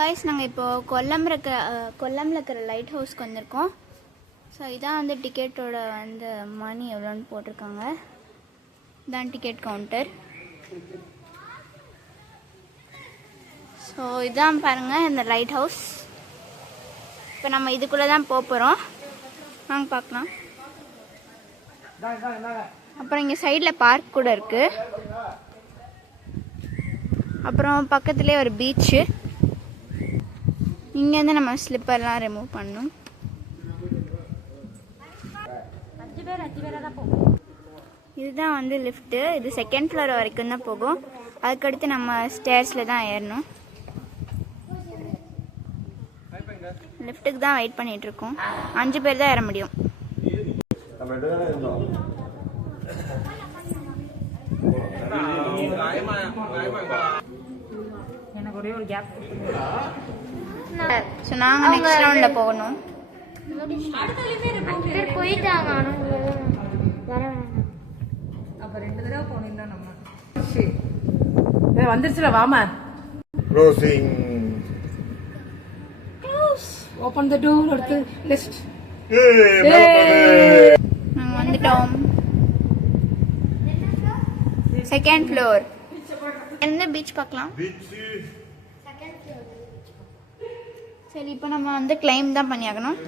Guys நாங்கள் இப்போது கொல்லம்ல இருக்கிற லைட் ஹவுஸ்க்கு வந்திருக்கோம். ஸோ இதான் வந்து டிக்கெட்டோட வந்து மணி எவ்வளோன்னு போட்டிருக்காங்க. இதான் டிக்கெட் கவுண்டர். ஸோ இதான் பாருங்கள் இந்த லைட் ஹவுஸ். இப்போ நம்ம இதுக்குள்ளே தான் போக போகிறோம். வாங்க பார்க்கலாம். அப்புறம் இங்கே சைடில் பார்க் கூட இருக்குது. அப்புறம் பக்கத்துலேயே ஒரு பீச்சு. இங்கேருந்து நம்ம ஸ்லிப்பர்லாம் ரிமூவ் பண்ணணும். இதுதான் வந்து லிஃப்ட்டு. இது செகண்ட் ஃப்ளோர் வரைக்கும் தான் போகும். அதுக்கடுத்து நம்ம ஸ்டேர்ஸில் தான் ஏறணும். லிஃப்ட்டுக்கு தான் வெயிட் பண்ணிகிட்ருக்கோம். 5 பேர் தான் ஏற முடியும். எனக்கு ஒரே ஒரு கேப். ஸோ நாங்கள் நெக்ஸ்ட் ரவுண்டில் போகணும். போயிட்டாங்க. அப்போ 2 தடவை போனீங்களா நம்ம? வந்துருச்சுல வாமா. க்ளோசிங். Open the door. அடுத்து லிஸ்ட். நாங்கள் வந்துட்டோம். Second floor. எந்த பீச் பார்க்கலாம். சரி, இப்போ நம்ம வந்து கிளைம் தான் பண்ணியாகணும்.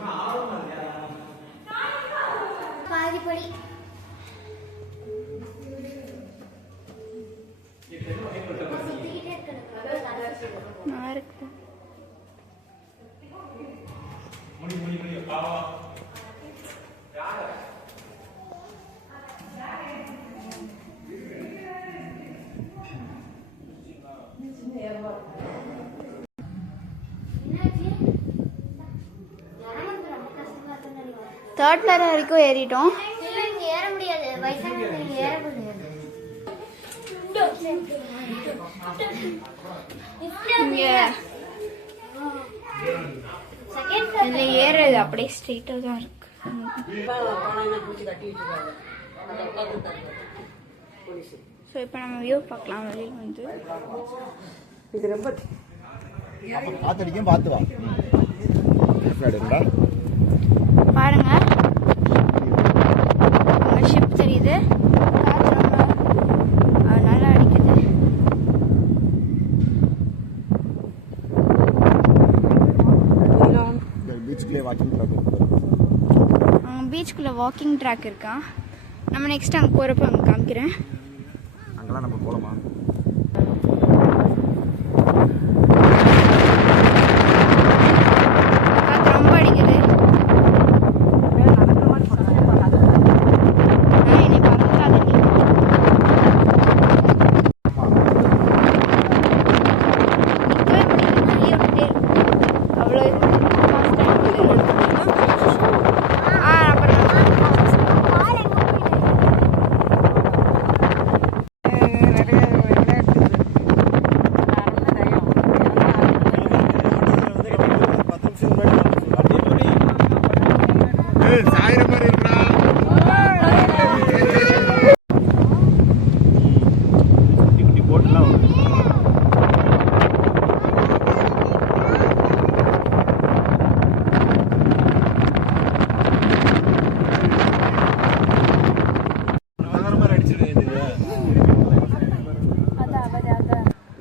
பாதிப்படி தேர்ட் ஃப்ளோர் வரைக்கும் ஏறிட்டோம். ஏற முடியாது. வயசானவங்க ஏற முடியாது. இதில் ஏறது அப்படியே ஸ்ட்ரெயிட்டாக தான் இருக்கு. ஸோ இப்போ நம்ம வியூ பார்க்கலாம். வெளியில் வந்து இது ரொம்ப காத்தடிக்கும். பார்த்து வா. பாருங்க, ஷிப் தெரியுது. காற்று ரொம்ப நல்லா அடிக்குது. பீச்சுக்குள்ளே வாக்கிங் ட்ராக் இருக்கா. நம்ம நெக்ஸ்ட் அங்கே போகிறப்ப அங்கே காமிக்கிறேன். அங்கெல்லாம் நம்ம போகலாமா? காற்று ரொம்ப அடிக்குது.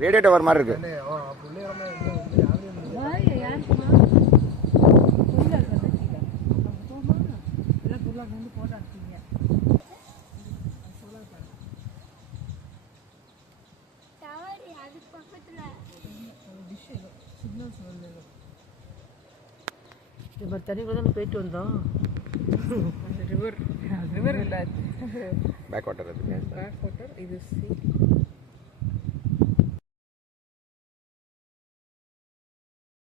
ரேடியேட்டர் வர மாதிரி இருக்கு. தண்ணி கூட போயிட்டு வந்தோம். ரிவர் இல்லை, பேக் வாட்டர். Back water. இது சி.